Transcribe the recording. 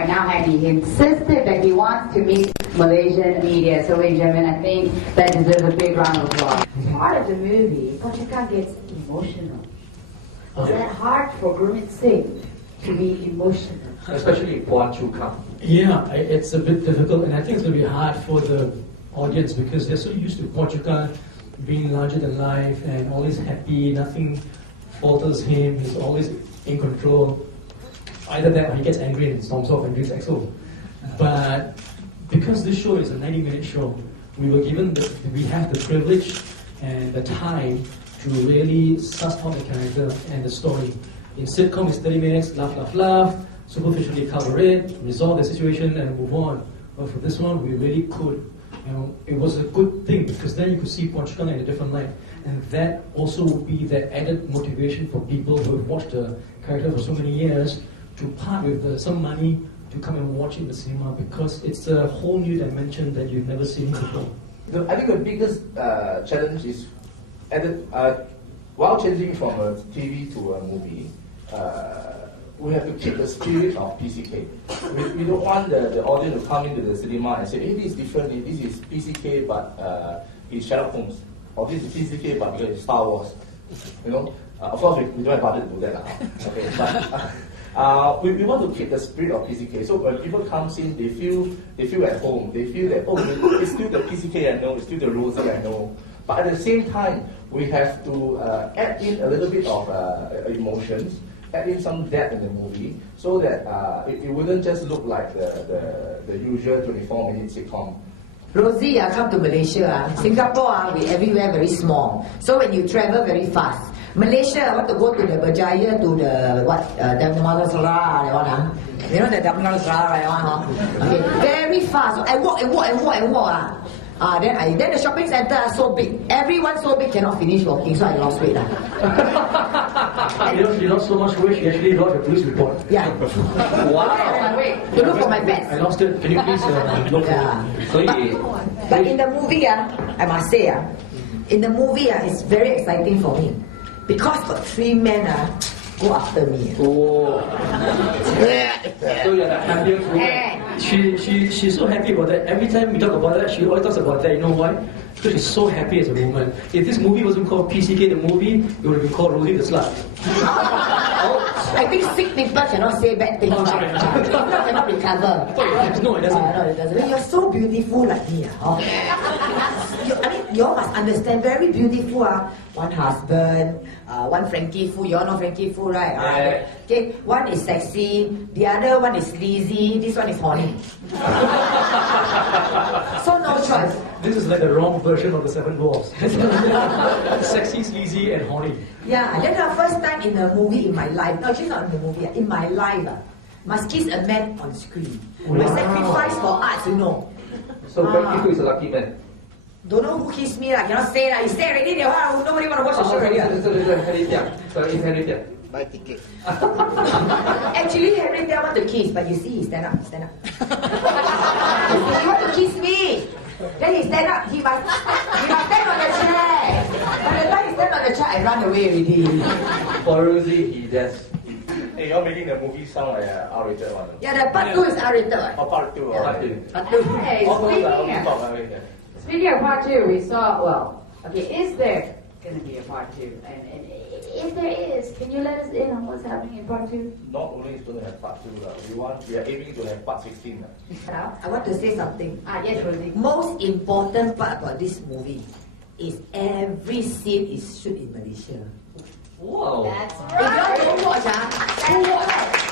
right now, and he insisted that he wants to meet Malaysian media. So, ladies and gentlemen, I think that deserves a big round of applause. Part of the movie, Phua Chu Kang gets emotional. Is that hard for Gurmit's sake to be emotional? Especially Phua Chu Kang. Yeah, it's a bit difficult, and I think it's going to be hard for the audience because they're so used to Phua Chu Kang being larger than life and always happy, nothing falters him, he's always in control. Either that or he gets angry and storms off and drinks XO. But because this show is a 90-minute show, we have the privilege and the time to really suss out the character and the story. In sitcom, it's 30 minutes, laugh, laugh, laugh, superficially cover it, resolve the situation and move on. But for this one, we really could. It was a good thing because then you could see Phua Chu Kang in a different light. And that also would be the added motivation for people who have watched the character for so many years to part with some money to come and watch it in the cinema because it's a whole new dimension that you've never seen before. I think the biggest challenge is while changing from a TV to a movie, we have to keep the spirit of PCK. We don't want the audience to come into the cinema and say, hey, this is different, this is PCK but it's Sherlock Holmes, or this is PCK but because it's Star Wars. Of course we don't have budget to do that. Okay, but we want to keep the spirit of PCK. So when people come in, they feel at home. They feel that, it's still the PCK I know, it's still the Rosie I know. But at the same time, we have to add in a little bit of emotions, add in some depth in the movie, so that it wouldn't just look like the usual 24-minute sitcom. Rosie, come to Malaysia. Singapore, we everywhere very small. So when you travel very fast. Malaysia, I want to go to the Berjaya, to the Damansara, that one. You know the Damansara, that one, okay. Very fast. So I walk. Then the shopping center are so big. Everyone so big cannot finish walking, so I lost weight. You lost so much weight, you actually lost a police report. Yeah. Wow. To look for my pets. I lost it. Can you please look for it? But in the movie, I must say, in the movie, it's very exciting for me. Because got 3 men go after me. Oh. So you're the happiest woman. She's so happy about that. Every time we talk about that, she always talks about that. You know why? Because she's so happy as a woman. If this movie wasn't called PCK the movie, it would have been called Rosie the Slut. I think sick people cannot say bad things. People cannot recover. No, it doesn't. No, it doesn't. You're so beautiful like me. You all must understand, very beautiful. One husband, one Frankie Fu. You all know Frankie Fu, right? Okay, one is sexy, the other one is sleazy, this one is horny. So no choice. This is like the wrong version of the Seven Dwarfs. Sexy, sleazy, and horny. Yeah, then the first time in a movie in my life, no, actually not in the movie, in my life, must kiss a man on screen. Wow. I sacrifice for art, you know. So Frankie Fu is a lucky man. Don't know who kissed me, cannot say that. You say already, nobody want to watch the show already. Sorry, it's Henry Tiang. Buy ticket. Actually, Henry Tiang want to kiss, but you see, he stand up. He want to kiss me. Then he stand up, he must stand on the chair. By the time he stand on the chair, I run away already. For Rosie, he just... Hey, you're making the movie sound like an R-rated one. Yeah, the part 2 is R-rated. Part 2. Hey, speaking of part 2, we saw, is there going to be a part 2? And if there is, can you let us in on what's happening in part 2? Not only is going to have part 2, we are aiming to have part 16. I want to say something. Yes, Rosie. Most important part about this movie is every scene is shoot in Malaysia. Wow. That's If you all don't watch, who watch?